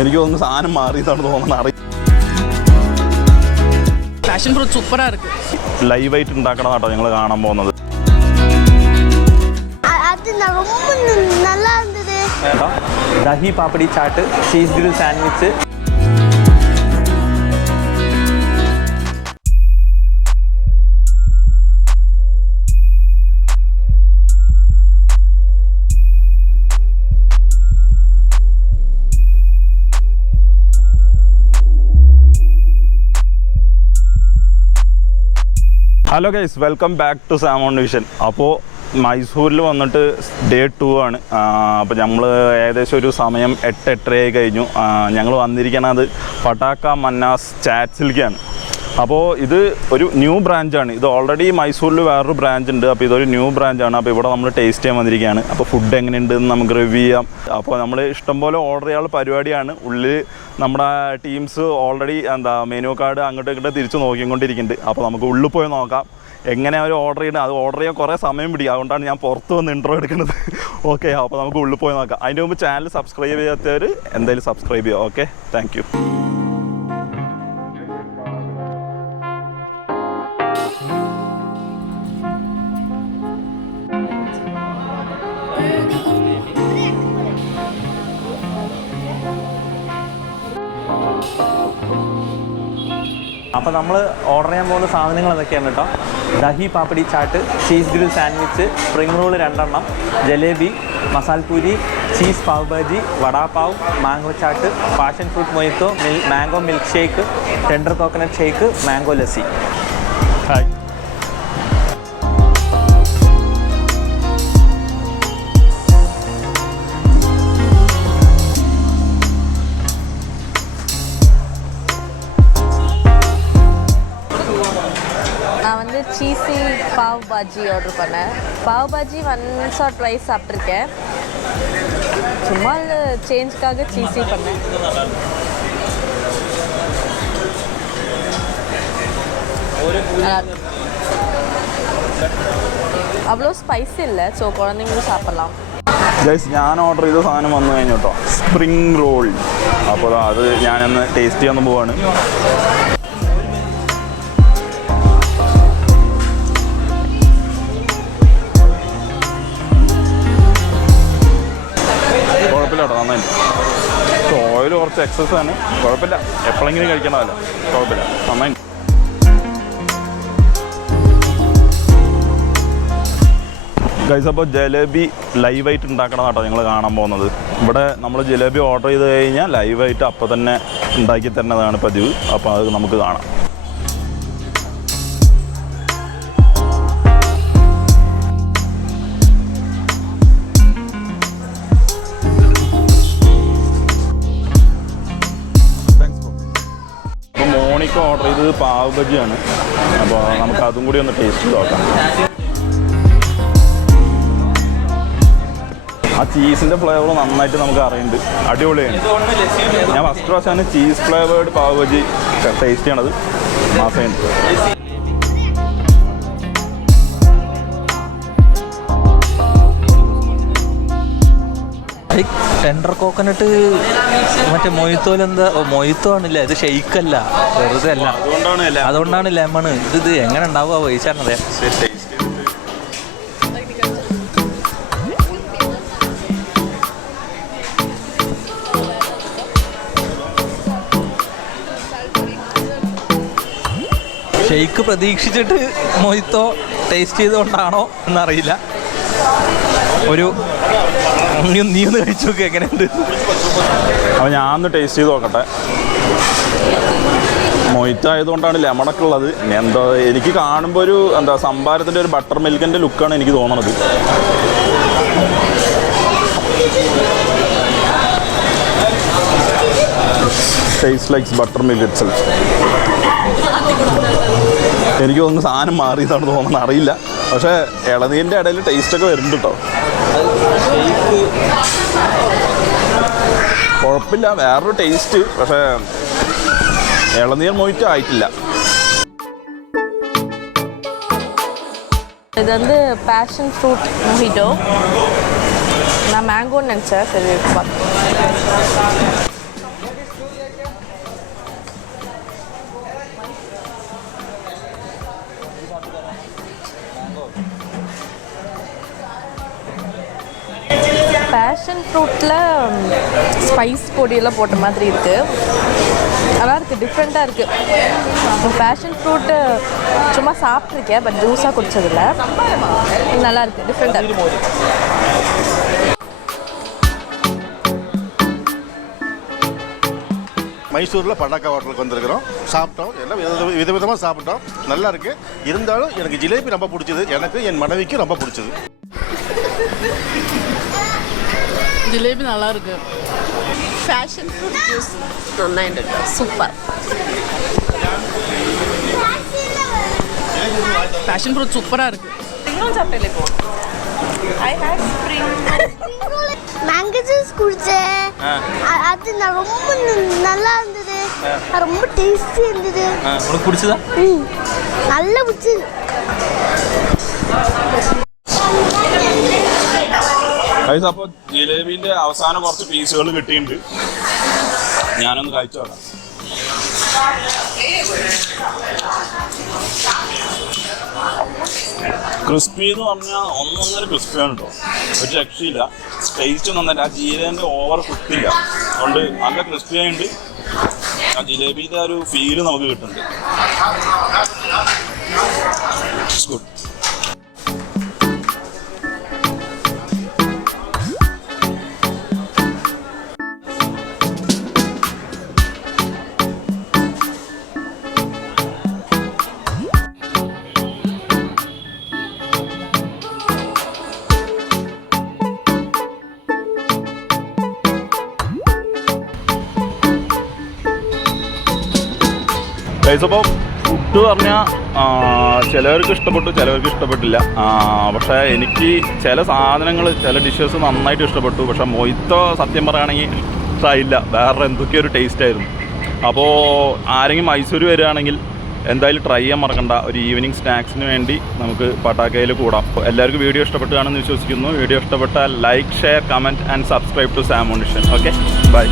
എനിക്ക് തോന്നുന്നു സാധനം മാറിയതാണ് തോന്നുന്നത്. പാഷൻ ഫ്രൂട്ട് സൂപ്പറാണ് ഇருக்கு. ലൈവായിട്ട് ഉണ്ടാക്കണം കേട്ടോ ഞങ്ങൾ കാണാൻ പോകുന്നത്. Dahi papdi chaat, cheese grill sandwich. Hello guys, welcome back to Samon vision. അപ്പോൾ മൈസൂരിൽ വന്നിട്ട് ഡേ 2 ആണ്. അപ്പോൾ നമ്മൾ ഏകദേശം ഒരു സമയം 8-8:30 കഴിഞ്ഞു. ഞങ്ങൾ വന്നിരിക്കുന്നത് പട്ടാക്ക മന്നാസ് ചാറ്റ്സിലേക്കാണ്. അപ്പോൾ ഇത് ഒരു ന്യൂ ബ്രാഞ്ചാണ്. ഇത് ഓൾറെഡി മൈസൂരിൽ വേറൊരു ബ്രാഞ്ച് ഉണ്ട്. അപ്പോൾ ഇതൊരു ന്യൂ ബ്രാഞ്ചാണ്. അപ്പോൾ ഇവിടെ നമ്മൾ ടേസ്റ്റ് ചെയ്യാൻ വന്നിരിക്കുകയാണ്. അപ്പോൾ ഫുഡ് എങ്ങനെയുണ്ടെന്ന് നമുക്ക് റിവ്യൂ ചെയ്യാം. അപ്പോൾ നമ്മൾ ഇഷ്ടംപോലെ ഓർഡർ ചെയ്യാനുള്ള പരിപാടിയാണ്. ഉള്ളിൽ നമ്മുടെ ടീംസ് ഓൾറെഡി മെനു കാർഡ് അങ്ങോട്ടും ഇങ്ങോട്ടും തിരിച്ച് നോക്കിക്കൊണ്ടിരിക്കുന്നുണ്ട്. അപ്പോൾ നമുക്ക് ഉള്ളിൽ പോയി നോക്കാം എങ്ങനെ അവർ ഓർഡർ ചെയ്യുന്നത്. അത് ഓർഡർ ചെയ്യാൻ കുറേ സമയം പിടിക്കും. അതുകൊണ്ടാണ് ഞാൻ പുറത്ത് വന്ന് ഇൻട്രോ എടുക്കുന്നത്. ഓക്കെ, അപ്പോൾ നമുക്ക് ഉള്ളിൽ പോയി നോക്കാം. അതിൻ്റെ മുമ്പ് ചാനൽ സബ്സ്ക്രൈബ് ചെയ്യാത്തവർ എന്തായാലും സബ്സ്ക്രൈബ് ചെയ്യുക. Okay, thank you. അപ്പോൾ നമ്മൾ ഓർഡർ ചെയ്യാൻ പോകുന്ന സാധനങ്ങൾ അതൊക്കെയാണ് കേട്ടോ. Dahi papdi chaat, cheese grill sandwich, spring roll 2 എണ്ണം, jalebi, masalpuri, cheese pav bhaji, vada pav, mango chaat, passion fruit mojito, mango milkshake, tender coconut shake, mango lassi. Hi. நான் வந்து சீஸி பாவ் பாஜி ஆர்டர் பண்ணேன். Pav bhaji once or twice சாப்பிட்ருக்கேன். சும்மா சேஞ்சுக்காக சீஸி பண்ணேன். அவ்வளோ ஸ்பைசி இல்லை, ஸோ குழந்தைங்களும் சாப்பிட்லாம். ഗൈസ്, ഞാൻ ഓർഡർ ചെയ്ത സാധനം വന്നു കഴിഞ്ഞു കേട്ടോ, സ്പ്രിംഗ് റോൾ. അപ്പോൾ അത് ഞാനൊന്ന് ടേസ്റ്റ് ചെയ്യാൻ പോവാണ്. കുഴപ്പമില്ല കേട്ടോ, നന്നായിട്ട്. ഓയിൽ കുറച്ച് എക്സസ് ആണ്, കുഴപ്പമില്ല. എപ്പോഴെങ്കിലും കഴിക്കണമല്ലോ, കുഴപ്പമില്ല, നന്നായിട്ട്. ഗൈസ്, അപ്പോൾ ജലേബി ലൈവായിട്ട് ഉണ്ടാക്കണം കേട്ടോ ഞങ്ങൾ കാണാൻ പോകുന്നത്. ഇവിടെ നമ്മൾ ജലേബി ഓർഡർ ചെയ്ത് കഴിഞ്ഞാൽ ലൈവായിട്ട് അപ്പോൾ തന്നെ ഉണ്ടാക്കി തരുന്നതാണ് പതിവ്. അപ്പോൾ അത് നമുക്ക് കാണാം. അപ്പോൾ മോണിക്ക് ഓർഡർ ചെയ്തത് പാവ് ബജിയാണ്. അപ്പോൾ നമുക്ക് അതും കൂടി ഒന്ന് ടേസ്റ്റ് ചെയ്ത് നോക്കാം. ആ ചീസിൻ്റെ ഫ്ലേവർ നന്നായിട്ട് നമുക്ക് അറിയുന്നുണ്ട്, അടിപൊളിയാണ്. ഞാൻ ഫസ്റ്റ് പ്രാവശ്യമാണ് cheese flavoured pav bhaji taste ചെയ്യണത്. മാസമുണ്ട്. ടെൻഡർ കോക്കനട്ട് മറ്റേ മൊയ്ത്തോലെന്താ മൊയ്ത്തോ ആണില്ല, ഇത് ഷെയ്ക്കല്ല, വെറുതെ അല്ല. അതുകൊണ്ടാണ് ലെമണ്. ഇത് എങ്ങനെ ഉണ്ടാവുക പൈസറിയാം. ഷെയ്ക്ക് പ്രതീക്ഷിച്ചിട്ട് മൊയ്ത്തോ ടേസ്റ്റ് ചെയ്തുകൊണ്ടാണോ എന്നറിയില്ല. നീ ഒന്ന് കഴിച്ചു നോക്കി എങ്ങനെയുണ്ട്. അപ്പോൾ ഞാനൊന്ന് ടേസ്റ്റ് ചെയ്ത് നോക്കട്ടെ. മൊയ്ത്തോ ആയതുകൊണ്ടാണ് ലെമണൊക്കെ ഉള്ളത്. എന്താ, എനിക്ക് കാണുമ്പോൾ ഒരു സംഭാരത്തിൻ്റെ ഒരു ബട്ടർ മിൽക്കിൻ്റെ ലുക്കാണ് എനിക്ക് തോന്നണത്. Taste likes butter milk itself. എനിക്ക് തോന്നുന്നു സാധനം മാറിയതാണ് തോന്നുന്നത്, അറിയില്ല. പക്ഷേ ഇളനീരിൻ്റെ ഇടയിൽ ടേസ്റ്റൊക്കെ വരുന്നുണ്ട് കേട്ടോ. കുഴപ്പമില്ല, വേറൊരു ടേസ്റ്റ്. പക്ഷേ ഇളനീർ മൊയ്റ്റോ ആയിട്ടില്ല. இது வந்து பேஷன் ஃப்ரூட் மொஹிட்டோ. நான் மேங்கோன்னு நினச்சேன். சரி, பேஷன் ஃப்ரூட்டில் ஸ்பைஸ் பொடியெல்லாம் போட்ட மாதிரி இருக்குது. நல்லா இருக்குது, டிஃப்ரெண்ட்டாக இருக்குது. பேஷன் ஃப்ரூட்டு சும்மா சாப்பிட்ருக்கேன், பட் ஜூஸாக குடிச்சதில்ல. நல்லா இருக்குது, டிஃப்ரெண்ட்டாக இருக்குது. மைசூரில் பட்டாக்கா ஹோட்டலுக்கு வந்திருக்கிறோம். சாப்பிட்டோம், எல்லாம் விதவிதமாக சாப்பிட்டோம். நல்லா இருக்குது. இருந்தாலும் எனக்கு ஜிலேபி ரொம்ப பிடிச்சது. எனக்கு என் மனைவிக்கு ரொம்ப பிடிச்சது. ജിലേബി நல்லா இருக்கு. பேஷன் ஃப்ரூட் ஜூஸ் நന്നാயிட்டு சூப்பர். பேஷன் ஃப்ரூட் சூப்பராக இருக்கு. ஸ்ப்ரிங் சாப்பிட்டேன் இப்போ. I hate spring mango juice குடிச்சேன். அது நான் ரொம்ப நல்லா இருந்தது. ரொம்ப டேஸ்டி இருந்தது. உனக்கு பிடிச்சதா? நல்லா பிடிச்சது. അപ്പോൾ ജിലേബിൻ്റെ അവസാനം കുറച്ച് പീസുകൾ കിട്ടിയിട്ടുണ്ട്. ഞാനൊന്ന് കഴിച്ചു നോക്കാം. ക്രിസ്പി എന്ന് പറഞ്ഞാൽ ഒന്നൊന്നര ക്രിസ്പിയാണ് കേട്ടോ, ഒരു രക്ഷയില്ല. ടേസ്റ്റ് ഒന്നല്ല, ആ ജീരകൻ്റെ ഓവർ കുത്തില്ല, അതുകൊണ്ട് നല്ല ക്രിസ്പി ആയിട്ട് ആ ജിലേബിയുടെ ഒരു ഫീല് നമുക്ക് കിട്ടുന്നുണ്ട്. ഗുഡ്. അപ്പോൾ ഫുഡ് പറഞ്ഞാൽ ചിലവർക്ക് ഇഷ്ടപ്പെട്ടു, ചിലവർക്ക് ഇഷ്ടപ്പെട്ടില്ല. പക്ഷേ എനിക്ക് ചില സാധനങ്ങൾ, ചില ഡിഷസ് നന്നായിട്ട് ഇഷ്ടപ്പെട്ടു. പക്ഷേ മൊയ്ത്തോ സത്യം പറയുകയാണെങ്കിൽ ഇഷ്ടമായില്ല, വേറെ എന്തൊക്കെയോ ഒരു ടേസ്റ്റ് ആയിരുന്നു. അപ്പോൾ ആരെങ്കിലും മൈസൂർ വരികയാണെങ്കിൽ എന്തായാലും ട്രൈ ചെയ്യാൻ മറക്കണ്ട. ഒരു ഈവനിങ് സ്നാക്സിന് വേണ്ടി നമുക്ക് പട്ടാക്കയിൽ കൂടാം. എല്ലാവർക്കും വീഡിയോ ഇഷ്ടപ്പെട്ടാണെന്ന് വിശ്വസിക്കുന്നു. വീഡിയോ ഇഷ്ടപ്പെട്ടാൽ like, share, comment and subscribe to Samon vision. Okay, by.